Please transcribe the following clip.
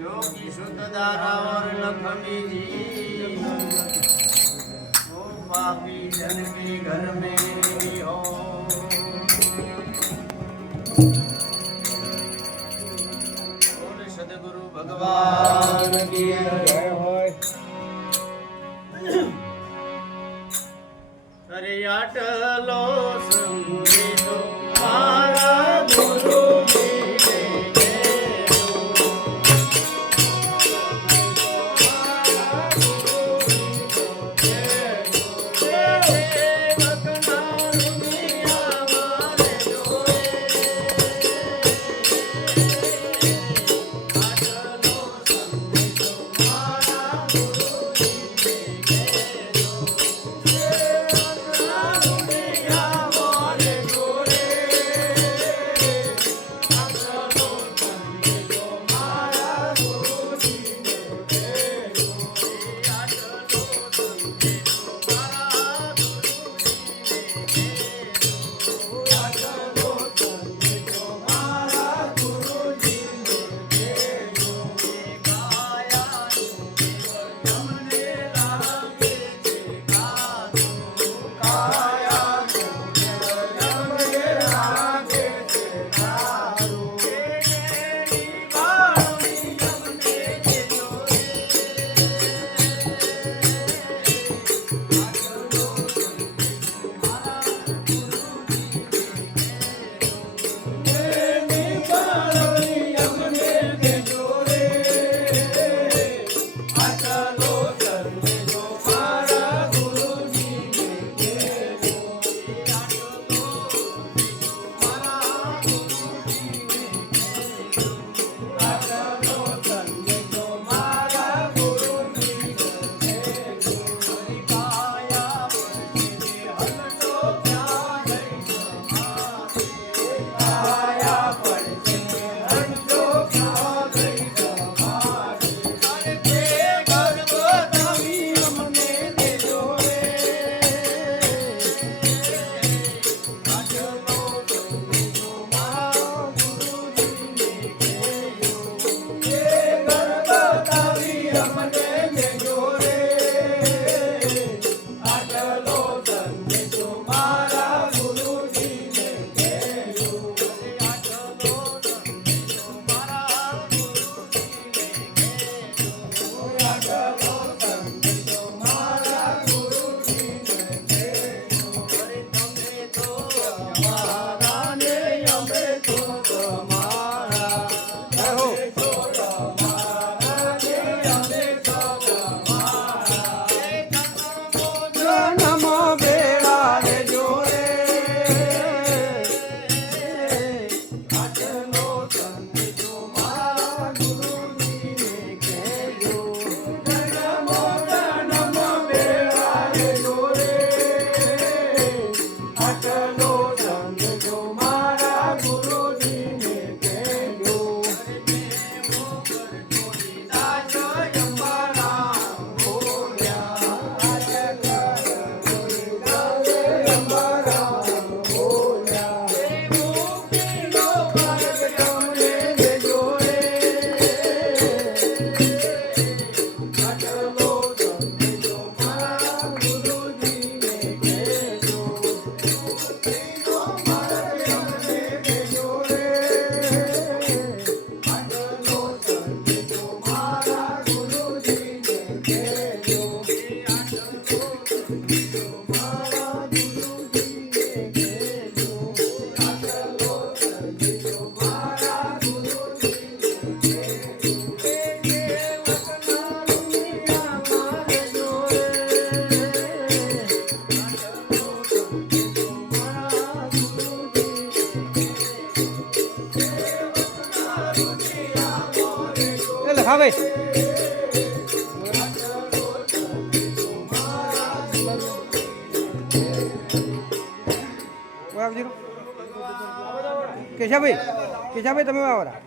योगी शुद्ध दारा और लक्ष्मी जी वो पापी जन के घर में हो बोल सदगुरु भगवान की Que llave, que llave también ahora.